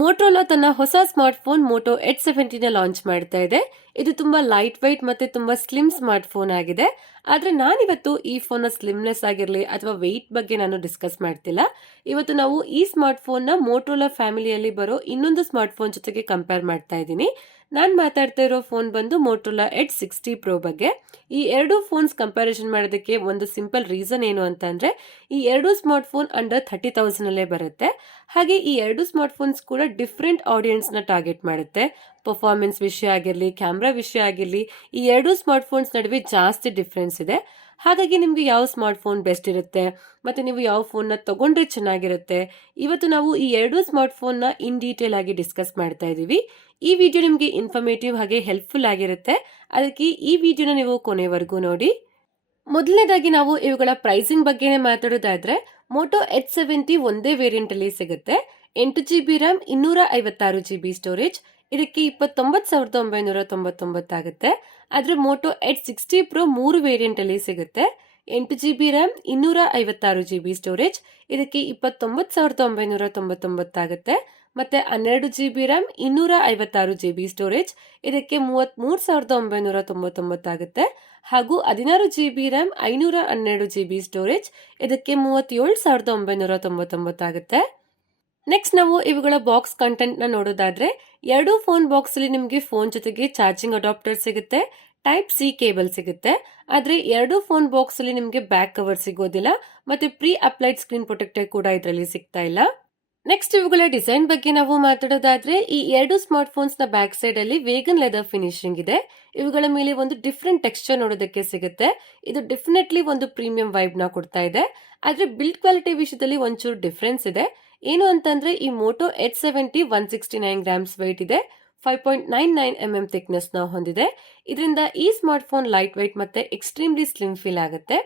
Motorola ತನ್ನ ಹೊಸ smartphone Moto H 70 launch ಮಾಡ್ತಾ ಇದೆ. ಇದು ತುಂಬಾ ಲೈಟ್ ವೈಟ್ ಮತ್ತೆ ತುಂಬಾ ಸ್ಲಿಮ್ ಸ್ಮಾರ್ಟ್ಫೋನ್ ಆಗಿದೆ. ಆದ್ರೆ ನಾನಿವತ್ತು ಈ ಫೋನ್ ನ ಸ್ಲಿಮ್ನೆಸ್ ಆಗಿರ್ಲಿ ಅಥವಾ ವೆಯ್ಟ್ ಬಗ್ಗೆ ನಾನು ಡಿಸ್ಕಸ್ ಮಾಡ್ತಿಲ್ಲ. ಇವತ್ತು ನಾವು ಈ ಸ್ಮಾರ್ಟ್ಫೋನ್ ನ ಮೋಟೋರೋಲಾ ಫ್ಯಾಮಿಲಿಯಲ್ಲಿ ಬರೋ ಇನ್ನೊಂದು ಸ್ಮಾರ್ಟ್ಫೋನ್ ಜೊತೆಗೆ ಕಂಪೇರ್ ಮಾಡ್ತಾ ಇದ್ದೀನಿ. ನಾನ್ ಮಾತಾಡ್ತಾ ಇರೋ ಫೋನ್ ಬಂದು ಮೋಟೋರೋಲಾ ಎಚ್ 60 ಪ್ರೋ ಬಗ್ಗೆ. ಈ ಎರಡು ಫೋನ್ಸ್ ಕಂಪ್ಯಾರಿಸನ್ ಮಾಡೋದಕ್ಕೆ ಒಂದು ಸಿಂಪಲ್ ರೀಸನ್ ಏನು ಅಂತಂದ್ರೆ, ಈ ಎರಡು ಸ್ಮಾರ್ಟ್ ಫೋನ್ ಅಂಡರ್ 30,000 ಅಲ್ಲೇ ಬರುತ್ತೆ. ಹಾಗೆ ಈ ಎರಡು ಸ್ಮಾರ್ಟ್ ಫೋನ್ಸ್ ಕೂಡ ಡಿಫ್ರೆಂಟ್ ಆಡಿಯನ್ಸ್ ನ ಟಾರ್ಗೆಟ್ ಮಾಡುತ್ತೆ. ಪರ್ಫಾರ್ಮೆನ್ಸ್ ವಿಷಯ ಆಗಿರ್ಲಿ, ಕ್ಯಾಮ್ರಾ ವಿಷಯ ಆಗಿರ್ಲಿ, ಈ ಎರಡು ಸ್ಮಾರ್ಟ್ ಫೋನ್ಸ್ ನಡುವೆ ಜಾಸ್ತಿ ಡಿಫ್ರೆನ್ಸ್ ಇದೆ. ಹಾಗಾಗಿ ನಿಮ್ಗೆ ಯಾವ ಸ್ಮಾರ್ಟ್ ಫೋನ್ ಬೆಸ್ಟ್ ಇರುತ್ತೆ ಮತ್ತೆ ನೀವು ಯಾವ ಫೋನ್ ನ ತಗೊಂಡ್ರೆ ಚೆನ್ನಾಗಿರುತ್ತೆ, ಇವತ್ತು ನಾವು ಈ ಎರಡು ಸ್ಮಾರ್ಟ್ ಫೋನ್ ನ ಇನ್ ಡೀಟೇಲ್ ಆಗಿ ಡಿಸ್ಕಸ್ ಮಾಡ್ತಾ ಇದೀವಿ. ಈ ವಿಡಿಯೋ ನಿಮ್ಗೆ ಇನ್ಫಾರ್ಮೇಟಿವ್ ಹಾಗೆ ಹೆಲ್ಪ್ಫುಲ್ ಆಗಿರುತ್ತೆ. ಅದಕ್ಕೆ ಈ ವಿಡಿಯೋನ ನೀವು ಕೊನೆವರೆಗೂ ನೋಡಿ. ಮೊದಲನೇದಾಗಿ ನಾವು ಇವುಗಳ ಪ್ರೈಸಿಂಗ್ ಬಗ್ಗೆನೇ ಮಾತಾಡೋದಾದ್ರೆ, ಮೋಟೋ ಎಚ್ 70 ಒಂದೇ ವೇರಿಯಂಟ್ ಅಲ್ಲಿ ಸಿಗುತ್ತೆ. 8GB RAM, 256GB storage. ಇದಕ್ಕೆ 29,999 ಆಗುತ್ತೆ. ಆದ್ರೆ ಮೋಟೋ ಎಚ್ 60 ಪ್ರೋ 3 ವೇರಿಯಂಟ್ ಅಲ್ಲಿ ಸಿಗುತ್ತೆ. 8GB RAM, 256GB storage. ಇದಕ್ಕೆ 29,999 ಆಗುತ್ತೆ. ಮತ್ತೆ 12GB ರ್ಯಾಮ್, 256GB ಸ್ಟೋರೇಜ್. ಇದಕ್ಕೆ 33,999 ಆಗುತ್ತೆ. ಹಾಗೂ 16GB ರ್ಯಾಮ್, 512GB ಸ್ಟೋರೇಜ್. ಇದಕ್ಕೆ 37,999 ಆಗುತ್ತೆ. ನೆಕ್ಸ್ಟ್ ನಾವು ಇವುಗಳ ಬಾಕ್ಸ್ ಕಂಟೆಂಟ್ ನ ನೋಡೋದಾದ್ರೆ, ಎರಡು ಫೋನ್ ಬಾಕ್ಸ್ ಅಲ್ಲಿ ನಿಮಗೆ ಫೋನ್ ಜೊತೆಗೆ ಚಾರ್ಜಿಂಗ್ ಅಡಾಪ್ಟರ್ ಸಿಗುತ್ತೆ, ಟೈಪ್ ಸಿ ಕೇಬಲ್ ಸಿಗುತ್ತೆ. ಆದ್ರೆ ಎರಡು ಫೋನ್ ಬಾಕ್ಸ್ ಅಲ್ಲಿ ನಿಮಗೆ ಬ್ಯಾಕ್ ಕವರ್ ಸಿಗೋದಿಲ್ಲ ಮತ್ತೆ ಪ್ರೀ ಅಪ್ಲೈಡ್ ಸ್ಕ್ರೀನ್ ಪ್ರೊಟೆಕ್ಟರ್ ಕೂಡ ಇದರಲ್ಲಿ ಸಿಗ್ತಾ ಇಲ್ಲ. ನೆಕ್ಸ್ಟ್ ಇವುಗಳ ಡಿಸೈನ್ ಬಗ್ಗೆ ನಾವು ಮಾತಾಡೋದಾದ್ರೆ, ಈ ಎರಡು ಸ್ಮಾರ್ಟ್ ಫೋನ್ಸ್ ನ ಬ್ಯಾಕ್ ಸೈಡ್ ಅಲ್ಲಿ ವೇಗನ್ ಲೆದರ್ ಫಿನಿಶಿಂಗ್ ಇದೆ. ಇವುಗಳ ಮೇಲೆ ಒಂದು ಡಿಫ್ರೆಂಟ್ ಟೆಕ್ಸ್ಚರ್ ನೋಡೋದಕ್ಕೆ ಸಿಗುತ್ತೆ. ಇದು ಡೆಫಿನೆಟ್ಲಿ ಒಂದು ಪ್ರೀಮಿಯಂ ವೈಬ್ ನ ಕೊಡ್ತಾ ಇದೆ. ಆದ್ರೆ ಬಿಲ್ಡ್ ಕ್ವಾಲಿಟಿ ವಿಷಯದಲ್ಲಿ ಒಂಚೂರು ಡಿಫ್ರೆನ್ಸ್ ಇದೆ. ಏನು ಅಂತಂದ್ರೆ, ಈ ಮೋಟೋ ಎಚ್ 70 169 ಗ್ರಾಮ್ಸ್ weight ಇದೆ, 5.99 mm ಥಿಕ್ನೆಸ್ ನ ಹೊಂದಿದೆ. ಇದರಿಂದ ಈ ಸ್ಮಾರ್ಟ್ ಫೋನ್ ಲೈಟ್ ವೈಟ್ ಮತ್ತೆ ಎಕ್ಸ್ಟ್ರೀಮ್ಲಿ ಸ್ಲಿಮ್ ಫೀಲ್ ಆಗುತ್ತೆ.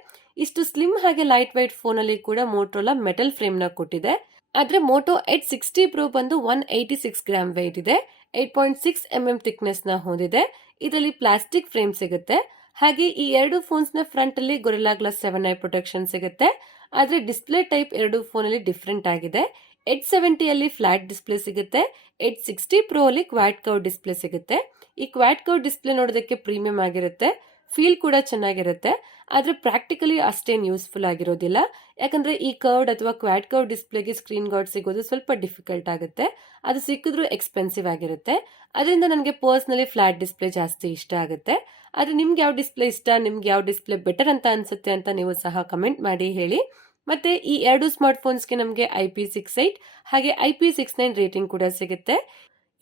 ಇಷ್ಟು ಸ್ಲಿಮ್ ಹಾಗೆ ಲೈಟ್ ವೈಟ್ ಫೋನ್ ಅಲ್ಲಿ ಕೂಡ ಮೋಟೋರೋಲಾ ಮೆಟಲ್ ಫ್ರೇಮ್ ನ ಕೊಟ್ಟಿದೆ. ಆದ್ರೆ ಮೋಟೋ ಎಚ್ 60 ಪ್ರೋ ಬಂದು 186 ಗ್ರಾಮ್ weight ಇದೆ, 8.6 mm ಥಿಕ್ನೆಸ್ ನ ಹೊಂದಿದೆ. ಇದರಲ್ಲಿ ಪ್ಲಾಸ್ಟಿಕ್ ಫ್ರೇಮ್ ಸಿಗುತ್ತೆ. ಹಾಗೆ ಈ ಎರಡು ಫೋನ್ಸ್ ನ ಫ್ರಂಟ್ ಅಲ್ಲಿ ಗೊರಿಲ್ಲಾ ಗ್ಲಾಸ್ 7 ಐ ಪ್ರೊಟೆಕ್ಷನ್ ಸಿಗುತ್ತೆ. ಆದ್ರೆ ಡಿಸ್ಪ್ಲೇ ಟೈಪ್ ಎರಡು ಫೋನ್ ಅಲ್ಲಿ ಡಿಫ್ರೆಂಟ್ ಆಗಿದೆ. ಎಚ್ 70 ಅಲ್ಲಿ ಫ್ಲಾಟ್ ಡಿಸ್ಪ್ಲೇ ಸಿಗುತ್ತೆ, ಎಚ್ 60 ಪ್ರೋ ಅಲ್ಲಿ ಕ್ವಾಡ್ ಕರ್ವ್ ಡಿಸ್ಪ್ಲೇ ಸಿಗುತ್ತೆ. ಈ ಕ್ವಾಡ್ ಕರ್ವ್ ಡಿಸ್ಪ್ಲೇ ನೋಡೋದಕ್ಕೆ ಪ್ರೀಮಿಯಂ ಆಗಿರುತ್ತೆ, ಫೀಲ್ ಕೂಡ ಚೆನ್ನಾಗಿರುತ್ತೆ. ಆದ್ರೆ ಪ್ರಾಕ್ಟಿಕಲಿ ಅಷ್ಟೇನು ಯೂಸ್ಫುಲ್ ಆಗಿರೋದಿಲ್ಲ. ಯಾಕಂದ್ರೆ ಈ ಕರ್ವ್ಡ್ ಅಥವಾ ಕ್ವಾಡ್ ಕರ್ವ್ ಡಿಸ್ಪ್ಲೇಗೆ ಸ್ಕ್ರೀನ್ ಗಾರ್ಡ್ ಸಿಗೋದು ಸ್ವಲ್ಪ ಡಿಫಿಕಲ್ಟ್ ಆಗುತ್ತೆ. ಅದು ಸಿಕ್ಕಿದ್ರೂ ಎಕ್ಸ್ಪೆನ್ಸಿವ್ ಆಗಿರುತ್ತೆ. ಅದರಿಂದ ನನಗೆ ಪರ್ಸನಲಿ ಫ್ಲಾಟ್ ಡಿಸ್ಪ್ಲೇ ಜಾಸ್ತಿ ಇಷ್ಟ ಆಗುತ್ತೆ. ಆದ್ರೆ ನಿಮ್ಗೆ ಯಾವ ಡಿಸ್ಪ್ಲೇ ಇಷ್ಟ, ನಿಮ್ಗೆ ಯಾವ ಡಿಸ್ಪ್ಲೇ ಬೆಟರ್ ಅಂತ ಅನ್ಸುತ್ತೆ ಅಂತ ನೀವು ಸಹ ಕಮೆಂಟ್ ಮಾಡಿ ಹೇಳಿ. ಮತ್ತೆ ಈ ಎರಡು ಸ್ಮಾರ್ಟ್ ಫೋನ್ಸ್ಗೆ ನಮಗೆ IP68 ಹಾಗೆ IP69 ರೇಟಿಂಗ್ ಕೂಡ ಸಿಗುತ್ತೆ.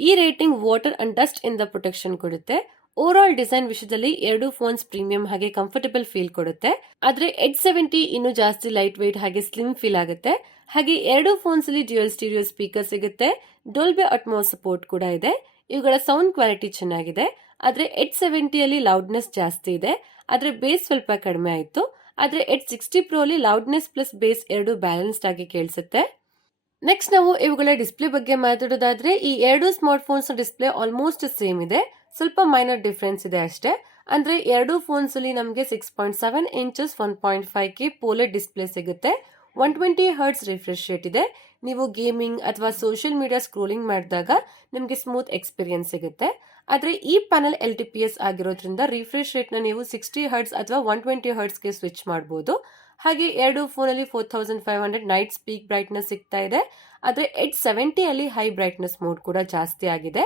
ಈ ರೇಟಿಂಗ್ ವಾಟರ್ ಅಂಡ್ ಡಸ್ಟ್ ಇಂದ ಪ್ರೊಟೆಕ್ಷನ್ ಕೊಡುತ್ತೆ. ಓವರ್ ಆಲ್ ಡಿಸೈನ್ ವಿಷಯದಲ್ಲಿ ಎರಡು ಫೋನ್ಸ್ ಪ್ರೀಮಿಯಂ ಹಾಗೆ ಕಂಫರ್ಟಬಲ್ ಫೀಲ್ ಕೊಡುತ್ತೆ. ಆದ್ರೆ ಎಚ್ 70 ಇನ್ನು ಜಾಸ್ತಿ ಲೈಟ್ ವೈಟ್ ಹಾಗೆ ಸ್ಲಿಮ್ ಫೀಲ್ ಆಗುತ್ತೆ. ಹಾಗೆ ಎರಡು ಫೋನ್ಸ್ ಅಲ್ಲಿ ಡ್ಯುಯಲ್ ಸ್ಟೀರಿಯೋ ಸ್ಪೀಕರ್ ಸಿಗುತ್ತೆ, ಡೋಲ್ಬಿ ಅಟ್ಮಾಸ್ ಸಪೋರ್ಟ್ ಕೂಡ ಇದೆ. ಇವುಗಳ ಸೌಂಡ್ ಕ್ವಾಲಿಟಿ ಚೆನ್ನಾಗಿದೆ. ಆದ್ರೆ ಎಚ್ 70 ಅಲ್ಲಿ ಲೌಡ್ನೆಸ್ ಜಾಸ್ತಿ ಇದೆ, ಆದ್ರೆ ಬೇಸ್ ಸ್ವಲ್ಪ ಕಡಿಮೆ ಆಯ್ತು. ಆದ್ರೆ ಎಚ್ 60 ಪ್ರೋ ಅಲ್ಲಿ ಲೌಡ್ನೆಸ್ ಪ್ಲಸ್ ಬೇಸ್ ಎರಡು ಬ್ಯಾಲೆನ್ಸ್ಡ್ ಆಗಿ ಕೇಳಿಸುತ್ತೆ. ನೆಕ್ಸ್ಟ್ ನಾವು ಇವುಗಳ ಡಿಸ್ಪ್ಲೇ ಬಗ್ಗೆ ಮಾತಾಡೋದಾದ್ರೆ, ಈ ಎರಡು smart phones display almost same ಇದೆ, ಸ್ವಲ್ಪ ಮೈನರ್ ಡಿಫ್ರೆನ್ಸ್ ಇದೆ ಅಷ್ಟೇ. ಅಂದ್ರೆ ಎರಡು ಫೋನ್ಸ್ ಅಲ್ಲಿ ನಮಗೆ 6.7 ಇಂಚಸ್ 1.5K ಪೋಲೆಡ್ ಡಿಸ್ಪ್ಲೇ ಸಿಗುತ್ತೆ, 120 ಹರ್ಟ್ಸ್ ರಿಫ್ರೆಶ್ ರೇಟ್ ಇದೆ. ನೀವು ಗೇಮಿಂಗ್ ಅಥವಾ ಸೋಷಿಯಲ್ ಮೀಡಿಯಾ ಸ್ಕ್ರೋಲಿಂಗ್ ಮಾಡಿದಾಗ ನಿಮಗೆ ಸ್ಮೂತ್ ಎಕ್ಸ್ಪೀರಿಯನ್ಸ್ ಸಿಗುತ್ತೆ. ಆದ್ರೆ ಈ ಪ್ಯಾನಲ್ LTPS ಆಗಿರೋದ್ರಿಂದ ರಿಫ್ರೆಶ್ ರೇಟ್ ನ ನೀವು 60 ಹರ್ಟ್ಸ್ ಅಥವಾ 120 ಹರ್ಟ್ಸ್ ಗೆ ಸ್ವಿಚ್ ಮಾಡಬಹುದು. ಹಾಗೆ ಎರಡು ಫೋನ್ ಅಲ್ಲಿ 4500 ನೈಟ್ ಪೀಕ್ ಬ್ರೈಟ್ನೆಸ್ ಸಿಗ್ತಾ ಇದೆ. ಆದ್ರೆ ಎಚ್ 70 ಅಲ್ಲಿ ಹೈ ಬ್ರೈಟ್ನೆಸ್ ಮೋಡ್ ಕೂಡ ಜಾಸ್ತಿ ಆಗಿದೆ.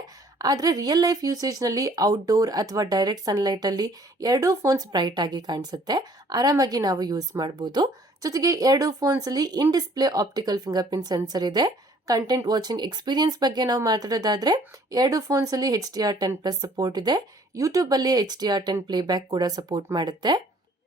ಆದ್ರೆ ರಿಯಲ್ ಲೈಫ್ ಯೂಸೇಜ್ ನಲ್ಲಿ ಔಟ್ಡೋರ್ ಅಥವಾ ಡೈರೆಕ್ಟ್ ಸನ್ಲೈಟ್ ಅಲ್ಲಿ ಎರಡು ಫೋನ್ಸ್ ಬ್ರೈಟ್ ಆಗಿ ಕಾಣಿಸುತ್ತೆ, ಆರಾಮಾಗಿ ನಾವು ಯೂಸ್ ಮಾಡಬಹುದು. ಜೊತೆಗೆ ಎರಡು ಫೋನ್ಸ್ ಅಲ್ಲಿ ಇನ್ display optical finger print sensor ಇದೆ. ಕಂಟೆಂಟ್ ವಾಚಿಂಗ್ ಎಕ್ಸ್ಪೀರಿಯನ್ಸ್ ಬಗ್ಗೆ ನಾವು ಮಾತಾಡೋದಾದ್ರೆ, ಎರಡು ಫೋನ್ಸ್ ಅಲ್ಲಿ HDR10+ ಸಪೋರ್ಟ್ ಇದೆ. ಯೂಟ್ಯೂಬ್ ಅಲ್ಲಿ HDR10 ಪ್ಲೇಬ್ಯಾಕ್ ಕೂಡ ಸಪೋರ್ಟ್ ಮಾಡುತ್ತೆ.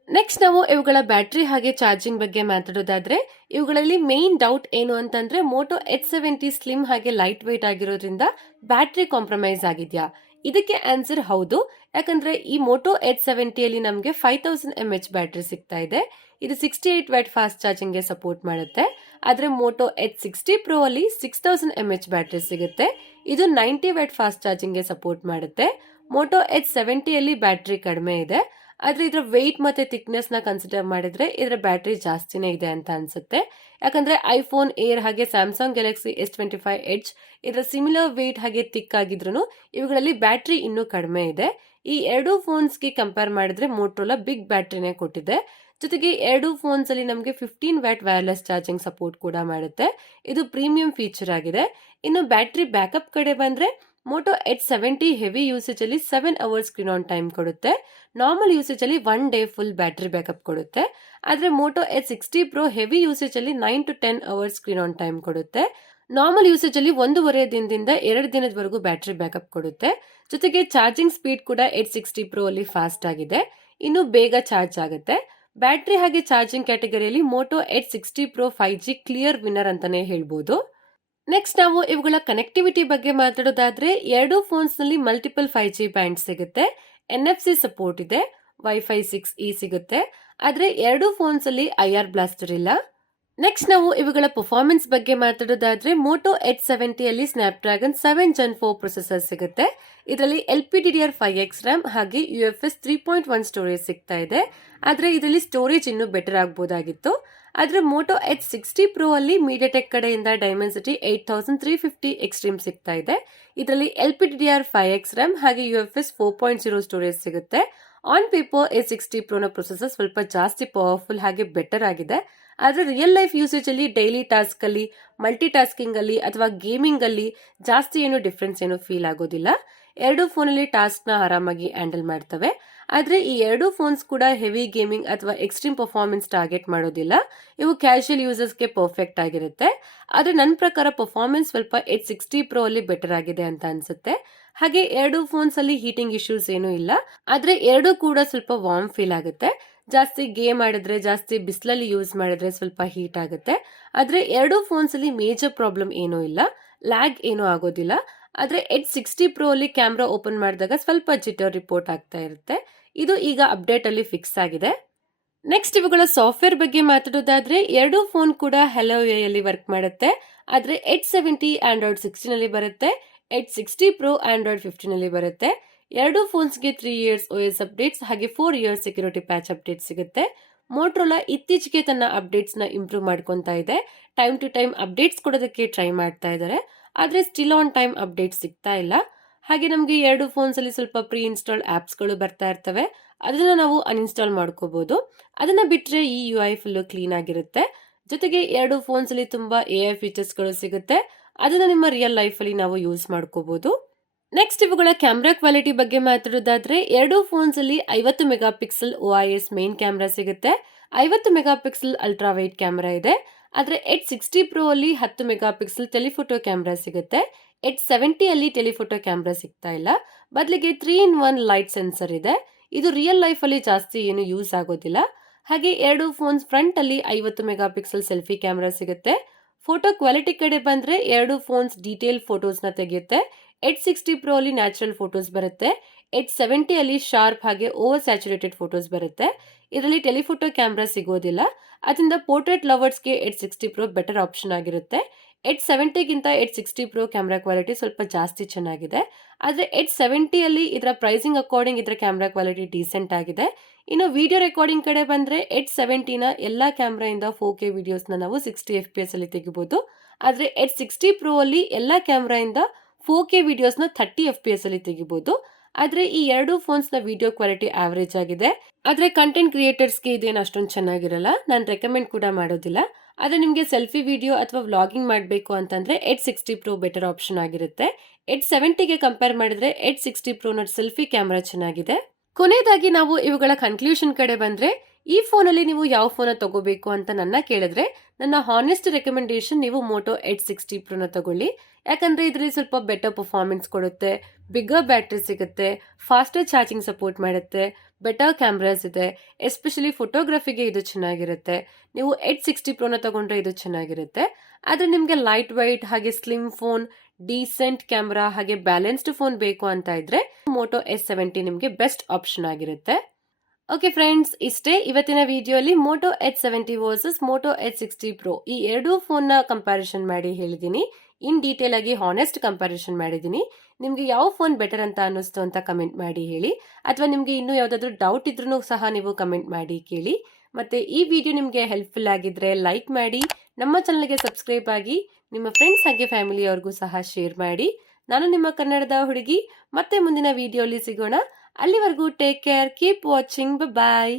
ನೆಕ್ಸ್ಟ್ ನಾವು ಇವುಗಳ ಬ್ಯಾಟರಿ ಹಾಗೆ ಚಾರ್ಜಿಂಗ್ ಬಗ್ಗೆ ಮಾತಾಡೋದಾದ್ರೆ, ಇವುಗಳಲ್ಲಿ ಮೇನ್ ಡೌಟ್ ಏನು ಅಂತಂದ್ರೆ, ಮೋಟೋ ಎಚ್ 70 ಸ್ಲಿಮ್ ಹಾಗೆ ಲೈಟ್ ವೈಟ್ ಆಗಿರೋದ್ರಿಂದ ಬ್ಯಾಟರಿ ಕಾಂಪ್ರಮೈಸ್ ಆಗಿದ್ಯಾ? ಇದಕ್ಕೆ ಆನ್ಸರ್ ಹೌದು. ಯಾಕಂದ್ರೆ ಈ ಮೋಟೋ ಎಚ್ 70 ಅಲ್ಲಿ ನಮಗೆ 5000 mAh ಬ್ಯಾಟರಿ ಸಿಗ್ತಾ ಇದೆ. ಇದು 68 ವ್ಯಾಟ್ ಫಾಸ್ಟ್ ಚಾರ್ಜಿಂಗ್ ಗೆ ಸಪೋರ್ಟ್ ಮಾಡುತ್ತೆ. ಆದ್ರೆ ಮೋಟೋ ಎಚ್ 60 ಪ್ರೋ ಅಲ್ಲಿ 6000 mAh ಬ್ಯಾಟರಿ ಸಿಗುತ್ತೆ. ಇದು 90 ವ್ಯಾಟ್ ಫಾಸ್ಟ್ ಚಾರ್ಜಿಂಗ್ ಗೆ ಸಪೋರ್ಟ್ ಮಾಡುತ್ತೆ. ಮೋಟೋ ಎಚ್ 70 ಅಲ್ಲಿ ಬ್ಯಾಟರಿ ಕಡಿಮೆ ಇದೆ. ಆದ್ರೆ ಇದರ ವೆಯ್ಟ್ ಮತ್ತೆ ಥಿಕ್ನೆಸ್ ನ ಕನ್ಸಿಡರ್ ಮಾಡಿದ್ರೆ ಇದರ ಬ್ಯಾಟರಿ ಜಾಸ್ತಿನೇ ಇದೆ ಅಂತ ಅನ್ಸುತ್ತೆ. ಯಾಕಂದ್ರೆ ಐಫೋನ್ ಏರ್ ಹಾಗೆ ಸ್ಯಾಮ್ಸಂಗ್ ಗ್ಯಾಲಕ್ಸಿ S25 ಎಡ್ಜ್ ಇದರ ಸಿಮಿಲರ್ ವೆಯ್ಟ್ ಹಾಗೆ ಥಿಕ್ ಆಗಿದ್ರು ಇವುಗಳಲ್ಲಿ ಬ್ಯಾಟರಿ ಇನ್ನೂ ಕಡಿಮೆ ಇದೆ. ಈ ಎರಡು ಫೋನ್ಸ್ಗೆ ಕಂಪೇರ್ ಮಾಡಿದ್ರೆ ಮೋಟೋರೋಲಾ ಬಿಗ್ ಬ್ಯಾಟರಿನೇ ಕೊಟ್ಟಿದೆ. ಜೊತೆಗೆ ಎರಡು ಫೋನ್ಸ್ ಅಲ್ಲಿ ನಮಗೆ 15 ವ್ಯಾಟ್ ವೈರ್ಲೆಸ್ ಚಾರ್ಜಿಂಗ್ ಸಪೋರ್ಟ್ ಕೂಡ ಮಾಡುತ್ತೆ. ಇದು ಪ್ರೀಮಿಯಂ ಫೀಚರ್ ಆಗಿದೆ. ಇನ್ನು ಬ್ಯಾಟರಿ ಬ್ಯಾಕಪ್ ಕಡೆ ಬಂದ್ರೆ ಮೋಟೋ H70 ಹೆವಿ ಯೂಸೇಜ್ ಅಲ್ಲಿ 7 ಅವರ್ಸ್ ಸ್ಕ್ರೀನ್ ಆನ್ ಟೈಮ್ ಕೊಡುತ್ತೆ. ನಾರ್ಮಲ್ ಯೂಸೇಜ್ ಅಲ್ಲಿ 1 ಡೇ ಫುಲ್ ಬ್ಯಾಟರಿ ಬ್ಯಾಕಪ್ ಕೊಡುತ್ತೆ. ಆದ್ರೆ Moto H60 Pro heavy usage ಅಲ್ಲಿ 9 to 10 hours screen on time ಕೊಡುತ್ತೆ. ನಾರ್ಮಲ್ ಯೂಸೇಜ್ ಅಲ್ಲಿ 1.5 ದಿನದಿಂದ 2 ದಿನದವರೆಗೂ ಬ್ಯಾಟರಿ ಬ್ಯಾಕಪ್ ಕೊಡುತ್ತೆ. ಜೊತೆಗೆ ಚಾರ್ಜಿಂಗ್ ಸ್ಪೀಡ್ ಕೂಡ H60 Pro ಅಲ್ಲಿ ಫಾಸ್ಟ್ ಆಗಿದೆ. ಇನ್ನು ಬೇಗ ಚಾರ್ಜ್ ಆಗುತ್ತೆ. ಬ್ಯಾಟರಿ ಹಾಗೆ ಚಾರ್ಜಿಂಗ್ ಕ್ಯಾಟಗರಿಯಲ್ಲಿ Moto H60 Pro 5G clear winner ಅಂತಾನೆ ಹೇಳ್ಬೋದು. ನೆಕ್ಸ್ಟ್ ನಾವು ಇವುಗಳ ಕನೆಕ್ಟಿವಿಟಿ ಬಗ್ಗೆ ಮಾತಾಡೋದಾದ್ರೆ ಎರಡು ಫೋನ್ಸ್ ನಲ್ಲಿ ಮಲ್ಟಿಪಲ್ 5G ಬ್ಯಾಂಡ್ ಸಿಗುತ್ತೆ. NFC ಸಪೋರ್ಟ್ ಇದೆ. ವೈಫೈ 6E ಸಿಗುತ್ತೆ. ಆದ್ರೆ ಎರಡು ಫೋನ್ಸ್ ಅಲ್ಲಿ IR ಬ್ಲಾಸ್ಟರ್ ಇಲ್ಲ. ನೆಕ್ಸ್ಟ್ ನಾವು ಇವುಗಳ ಪರ್ಫಾರ್ಮೆನ್ಸ್ ಬಗ್ಗೆ ಮಾತಾಡೋದಾದ್ರೆ ಮೋಟೋ H70 ಅಲ್ಲಿ ಸ್ನ್ಯಾಪ್ಡ್ರ್ಯಾಗನ್ 7 Gen 4 ಪ್ರೊಸೆಸರ್ ಸಿಗುತ್ತೆ. ಇದರಲ್ಲಿ LPDDR5X RAM ಹಾಗೆ UFS 3.1 ಸ್ಟೋರೇಜ್ ಸಿಗ್ತಾ ಇದೆ. ಆದ್ರೆ ಇದರಲ್ಲಿ ಸ್ಟೋರೇಜ್ ಇನ್ನೂ ಬೆಟರ್ ಆಗಬಹುದಾಗಿತ್ತು. ಆದ್ರೆ ಮೋಟೋ H60 Pro ಅಲ್ಲಿ ಮೀಡಿಯಾಟೆಕ್ ಕಡೆಯಿಂದ ಡೈಮೆನ್ಸಿಟಿ 8350 ಎಕ್ಸ್ಟ್ರೀಮ್ ಸಿಗ್ತಾ ಇದೆ. ಇದರಲ್ಲಿ LPDDR5X RAM ಹಾಗೆ UFS 4.0 ಸ್ಟೋರೇಜ್ ಸಿಗುತ್ತೆ. ಆನ್ ಪೇಪರ್ H60 Pro ನ ಪ್ರೊಸೆಸರ್ ಸ್ವಲ್ಪ ಜಾಸ್ತಿ ಪವರ್ಫುಲ್ ಹಾಗೆ ಬೆಟರ್ ಆಗಿದೆ. ಆದ್ರೆ ರಿಯಲ್ ಲೈಫ್ ಯೂಸೇಜ್ ಅಲ್ಲಿ ಡೈಲಿ ಟಾಸ್ಕ್ ಅಲ್ಲಿ, ಮಲ್ಟಿ ಟಾಸ್ಕಿಂಗ್ ಅಲ್ಲಿ ಅಥವಾ ಗೇಮಿಂಗ್ ಅಲ್ಲಿ ಜಾಸ್ತಿ ಏನು ಡಿಫ್ರೆನ್ಸ್ ಏನು ಫೀಲ್ ಆಗೋದಿಲ್ಲ. ಎರಡು ಫೋನ್ ಅಲ್ಲಿ ಟಾಸ್ಕ್ ನ ಆರಾಮಾಗಿ ಹ್ಯಾಂಡಲ್ ಮಾಡ್ತವೆ. ಆದ್ರೆ ಈ ಎರಡು ಫೋನ್ಸ್ ಕೂಡ ಹೆವಿ ಗೇಮಿಂಗ್ ಅಥವಾ ಎಕ್ಸ್ಟ್ರೀಮ್ ಪರ್ಫಾರ್ಮೆನ್ಸ್ ಟಾರ್ಗೆಟ್ ಮಾಡೋದಿಲ್ಲ. ಇವು ಕ್ಯಾಶುಯಲ್ ಯೂಸರ್ಸ್ಗೆ ಪರ್ಫೆಕ್ಟ್ ಆಗಿರುತ್ತೆ. ಆದ್ರೆ ನನ್ನ ಪ್ರಕಾರ ಪರ್ಫಾರ್ಮೆನ್ಸ್ ಸ್ವಲ್ಪ H60 Pro ಅಲ್ಲಿ ಬೆಟರ್ ಆಗಿದೆ ಅಂತ ಅನ್ಸುತ್ತೆ. ಹಾಗೆ ಎರಡು ಫೋನ್ಸ್ ಅಲ್ಲಿ ಹೀಟಿಂಗ್ ಇಶ್ಯೂಸ್ ಏನೂ ಇಲ್ಲ. ಆದ್ರೆ ಎರಡು ಕೂಡ ಸ್ವಲ್ಪ ವಾರ್ಮ್ ಫೀಲ್ ಆಗುತ್ತೆ. ಜಾಸ್ತಿ ಗೇಮ್ ಆಡಿದ್ರೆ, ಜಾಸ್ತಿ ಬಿಸಿಲಲ್ಲಿ ಯೂಸ್ ಮಾಡಿದ್ರೆ ಸ್ವಲ್ಪ ಹೀಟ್ ಆಗುತ್ತೆ. ಆದ್ರೆ ಎರಡು ಫೋನ್ಸ್ ಅಲ್ಲಿ ಮೇಜರ್ ಪ್ರಾಬ್ಲಮ್ ಏನೂ ಇಲ್ಲ. ಲ್ಯಾಗ್ ಏನೂ ಆಗೋದಿಲ್ಲ. ಆದ್ರೆ H60 Pro ಅಲ್ಲಿ ಕ್ಯಾಮ್ರಾ ಓಪನ್ ಮಾಡಿದಾಗ ಸ್ವಲ್ಪ ಜಿಟರ್ ರಿಪೋರ್ಟ್ ಆಗ್ತಾ ಇರುತ್ತೆ. ಇದು ಈಗ ಅಪ್ಡೇಟ್ ಅಲ್ಲಿ ಫಿಕ್ಸ್ ಆಗಿದೆ. ನೆಕ್ಸ್ಟ್ ಇವುಗಳ ಸಾಫ್ಟ್ವೇರ್ ಬಗ್ಗೆ ಮಾತಾಡೋದಾದ್ರೆ ಎರಡು ಫೋನ್ ಕೂಡ Hello AI ಅಲ್ಲಿ ವರ್ಕ್ ಮಾಡುತ್ತೆ. ಆದ್ರೆ H70 Android 16 ಅಲ್ಲಿ ಬರುತ್ತೆ. H60 Pro Android 15 ಅಲ್ಲಿ ಬರುತ್ತೆ. ಎರಡು ಫೋನ್ಸ್ಗೆ 3 years OS ಅಪ್ಡೇಟ್ಸ್ ಹಾಗೆ 4 years ಸೆಕ್ಯೂರಿಟಿ ಪ್ಯಾಚ್ ಅಪ್ಡೇಟ್ ಸಿಗುತ್ತೆ. ಮೋಟೋರೋಲಾ ಇತ್ತೀಚೆಗೆ ತನ್ನ ಅಪ್ಡೇಟ್ಸ್ ನ ಇಂಪ್ರೂವ್ ಮಾಡ್ಕೊಂತಾ ಇದೆ. ಟೈಮ್ ಟು ಟೈಮ್ ಅಪ್ಡೇಟ್ಸ್ ಕೊಡೋದಕ್ಕೆ ಟ್ರೈ ಮಾಡ್ತಾ ಇದ್ದಾರೆ. ಆದ್ರೆ ಸ್ಟಿಲ್ ಆನ್ ಟೈಮ್ ಅಪ್ಡೇಟ್ ಸಿಗ್ತಾ ಇಲ್ಲ. ಹಾಗೆ ನಮಗೆ ಎರಡು ಫೋನ್ಸ್ ಅಲ್ಲಿ ಸ್ವಲ್ಪ ಪ್ರೀ ಇನ್ಸ್ಟಾಲ್ಡ್ ಆಪ್ಸ್ ಗಳು ಬರ್ತಾ ಇರ್ತವೆ. ಅದನ್ನ ನಾವು ಅನ್ಇನ್ಸ್ಟಾಲ್ ಮಾಡ್ಕೋಬಹುದು. ಅದನ್ನ ಬಿಟ್ರೆ ಈ UI ಫುಲ್ ಕ್ಲೀನ್ ಆಗಿರುತ್ತೆ. ಜೊತೆಗೆ ಎರಡು ಫೋನ್ಸ್ ಅಲ್ಲಿ ತುಂಬಾ AI ಫೀಚರ್ಸ್ ಗಳು ಸಿಗುತ್ತೆ. ಅದನ್ನ ನಿಮ್ಮ ರಿಯಲ್ ಲೈಫ್ ಅಲ್ಲಿ ನಾವು ಯೂಸ್ ಮಾಡ್ಕೋಬಹುದು. ನೆಕ್ಸ್ಟ್ ಇವುಗಳ ಕ್ಯಾಮ್ರಾ ಕ್ವಾಲಿಟಿ ಬಗ್ಗೆ ಮಾತಾಡೋದಾದ್ರೆ ಎರಡು ಫೋನ್ಸ್ ಅಲ್ಲಿ 50 mega pixel OIS main camera ಸಿಗುತ್ತೆ. 50 mega pixel ultra wide camera ಇದೆ. ಆದ್ರೆ H60 Pro ಅಲ್ಲಿ 10 ಮೆಗಾ ಪಿಕ್ಸೆಲ್ ಟೆಲಿಫೋಟೋ ಕ್ಯಾಮ್ರಾ ಸಿಗುತ್ತೆ. H70 ಅಲ್ಲಿ ಟೆಲಿಫೋಟೋ ಕ್ಯಾಮ್ರಾ ಸಿಗ್ತಾ ಇಲ್ಲ. ಬದಲಿಗೆ 3-in-1 ಲೈಟ್ ಸೆನ್ಸರ್ ಇದೆ. ಇದು ರಿಯಲ್ ಲೈಫ್ ಅಲ್ಲಿ ಜಾಸ್ತಿ ಏನು ಯೂಸ್ ಆಗೋದಿಲ್ಲ. ಹಾಗೆ ಎರಡು ಫೋನ್ಸ್ ಫ್ರಂಟ್ ಅಲ್ಲಿ 50 ಮೆಗಾ ಪಿಕ್ಸೆಲ್ ಸೆಲ್ಫಿ ಕ್ಯಾಮ್ರಾ ಸಿಗುತ್ತೆ. ಫೋಟೋ ಕ್ವಾಲಿಟಿ ಕಡೆ ಬಂದ್ರೆ ಎರಡು ಫೋನ್ಸ್ ಡೀಟೇಲ್ ಫೋಟೋಸ್ ನ ತೆಗೆಯುತ್ತೆ. H60 Pro ಅಲ್ಲಿ ನ್ಯಾಚುರಲ್ ಫೋಟೋಸ್ ಬರುತ್ತೆ. H70 ಅಲ್ಲಿ ಶಾರ್ಪ್ ಹಾಗೆ ಓವರ್ ಸ್ಯಾಚುರೇಟೆಡ್ ಫೋಟೋಸ್ ಬರುತ್ತೆ. ಇದರಲ್ಲಿ ಟೆಲಿಫೋಟೋ ಕ್ಯಾಮ್ರಾ ಸಿಗೋದಿಲ್ಲ. ಅದರಿಂದ ಪೋರ್ಟ್ರೇಟ್ ಲವರ್ಸ್ಗೆ H60 Pro ಬೆಟರ್ ಆಪ್ಷನ್ ಆಗಿರುತ್ತೆ. H70 ಗಿಂತ H60 Pro ಕ್ಯಾಮ್ರಾ ಕ್ವಾಲಿಟಿ ಸ್ವಲ್ಪ ಜಾಸ್ತಿ ಚೆನ್ನಾಗಿದೆ. ಆದ್ರೆ H70 ಅಲ್ಲಿ ಇದರ ಪ್ರೈಸಿಂಗ್ ಅಕಾರ್ಡಿಂಗ್ ಇದರ ಕ್ಯಾಮ್ರಾ ಕ್ವಾಲಿಟಿ ಡೀಸೆಂಟ್ ಆಗಿದೆ. ಇನ್ನು ವಿಡಿಯೋ ರೆಕಾರ್ಡಿಂಗ್ ಕಡೆ ಬಂದ್ರೆ H70 ನ ಎಲ್ಲಾ ಕ್ಯಾಮ್ರಾಯಿಂದ 4K ವಿಡಿಯೋಸ್ ನಾವು 60 FPS ಅಲ್ಲಿ ತೆಗಿಬಹುದು. ಆದ್ರೆ H60 Pro ಅಲ್ಲಿ ಎಲ್ಲಾ ಕ್ಯಾಮ್ರಾಯಿಂದ 4K ವಿಡಿಯೋಸ್ನ 30 FPS ಅಲ್ಲಿ ತೆಗಿಬಹುದು. ಆದ್ರೆ ಈ ಎರಡು ಫೋನ್ಸ್ ನ ವಿಡಿಯೋ ಕ್ವಾಲಿಟಿ ಆವರೇಜ್ ಆಗಿದೆ. ಆದ್ರೆ ಕಂಟೆಂಟ್ ಕ್ರಿಯೇಟರ್ಸ್ಗೆ ಇದೇನು ಅಷ್ಟೊಂದು ಚೆನ್ನಾಗಿರಲ್ಲ. ನಾನು ರೆಕಮೆಂಡ್ ಕೂಡ ಮಾಡೋದಿಲ್ಲ. ಆದ್ರೆ ನಿಮಗೆ ಸೆಲ್ಫಿ ವಿಡಿಯೋ ಅಥವಾ ವ್ಲಾಗಿಂಗ್ ಮಾಡಬೇಕು ಅಂತಂದ್ರೆ H60 Pro ಬೆಟರ್ ಆಪ್ಷನ್ ಆಗಿರುತ್ತೆ. H70 ಗೆ ಕಂಪೇರ್ ಮಾಡಿದ್ರೆ H60 Pro ನ ಸೆಲ್ಫಿ ಕ್ಯಾಮ್ರಾ ಚೆನ್ನಾಗಿದೆ. ಕೊನೆಯದಾಗಿ ನಾವು ಇವುಗಳ ಕನ್ಕ್ಲೂಷನ್ ಕಡೆ ಬಂದ್ರೆ ಈ ಫೋನ್ ಅಲ್ಲಿ ನೀವು ಯಾವ ಫೋನ್ ತಗೋಬೇಕು ಅಂತ ನನ್ನ ಕೇಳಿದ್ರೆ ನನ್ನ ಹಾನೆಸ್ಟ್ ರೆಕಮೆಂಡೇಶನ್ ನೀವು ಮೋಟೋ H60 Pro ನ ತಗೊಳ್ಳಿ. ಯಾಕಂದ್ರೆ ಇದರಲ್ಲಿ ಸ್ವಲ್ಪ ಬೆಟರ್ ಪರ್ಫಾರ್ಮೆನ್ಸ್ ಕೊಡುತ್ತೆ, ಬಿಗ್ಗರ್ ಬ್ಯಾಟ್ರಿ ಸಿಗುತ್ತೆ, ಫಾಸ್ಟರ್ ಚಾರ್ಜಿಂಗ್ ಸಪೋರ್ಟ್ ಮಾಡುತ್ತೆ, ಬೆಟರ್ ಕ್ಯಾಮ್ರಾಸ್ ಇದೆ. ಎಸ್ಪೆಷಲಿ ಫೋಟೋಗ್ರಫಿಗೆ ಇದು ಚೆನ್ನಾಗಿರುತ್ತೆ. ನೀವು H60 Pro ನ ತಗೊಂಡ್ರೆ ಇದು ಚೆನ್ನಾಗಿರುತ್ತೆ. ಆದ್ರೆ ನಿಮ್ಗೆ ಲೈಟ್ ವೈಟ್ ಹಾಗೆ ಸ್ಲಿಮ್ ಫೋನ್, ಡೀಸೆಂಟ್ ಕ್ಯಾಮ್ರಾ ಹಾಗೆ ಬ್ಯಾಲೆನ್ಸ್ಡ್ ಫೋನ್ ಬೇಕು ಅಂತ ಇದ್ರೆ ಮೋಟೋ S70 ನಿಮ್ಗೆ ಬೆಸ್ಟ್ ಆಪ್ಷನ್ ಆಗಿರುತ್ತೆ. ಓಕೆ ಫ್ರೆಂಡ್ಸ್, ಇಷ್ಟೇ ಇವತ್ತಿನ ವಿಡಿಯೋಲಿ Moto H70 versus Moto H60 Pro ಈ ಎರಡೂ ಫೋನ್ ನ ಕಂಪ್ಯಾರಿಸನ್ ಮಾಡಿ ಹೇಳಿದೀನಿ. ಇನ್ ಡೀಟೇಲ್ ಆಗಿ ಹಾನೆಸ್ಟ್ ಕಂಪ್ಯಾರಿಸನ್ ಮಾಡಿದ್ದೀನಿ. ನಿಮ್ಗೆ ಯಾವ ಫೋನ್ ಬೆಟರ್ ಅಂತ ಅನ್ನಿಸ್ತು ಅಂತ ಕಮೆಂಟ್ ಮಾಡಿ ಹೇಳಿ. ಅಥವಾ ನಿಮ್ಗೆ ಇನ್ನೂ ಯಾವ್ದಾದ್ರು ಡೌಟ್ ಇದ್ರೂ ಸಹ ನೀವು ಕಮೆಂಟ್ ಮಾಡಿ ಕೇಳಿ. ಮತ್ತೆ ಈ ವಿಡಿಯೋ ನಿಮ್ಗೆ ಹೆಲ್ಪ್ಫುಲ್ ಆಗಿದ್ರೆ ಲೈಕ್ ಮಾಡಿ, ನಮ್ಮ ಚಾನಲ್ಗೆ ಸಬ್ಸ್ಕ್ರೈಬ್ ಆಗಿ, ನಿಮ್ಮ ಫ್ರೆಂಡ್ಸ್ ಹಾಗೆ ಫ್ಯಾಮಿಲಿಯವ್ರಿಗೂ ಸಹ ಶೇರ್ ಮಾಡಿ. ನಾನು ನಿಮ್ಮ ಕನ್ನಡದ ಹುಡುಗಿ. ಮತ್ತೆ ಮುಂದಿನ ವಿಡಿಯೋಲಿ ಸಿಗೋಣ. ಅಲ್ಲಿವರೆಗೂ ಟೇಕ್ ಕೇರ್, ಕೀಪ್ ವಾಚಿಂಗ್, ಬಾಯ್.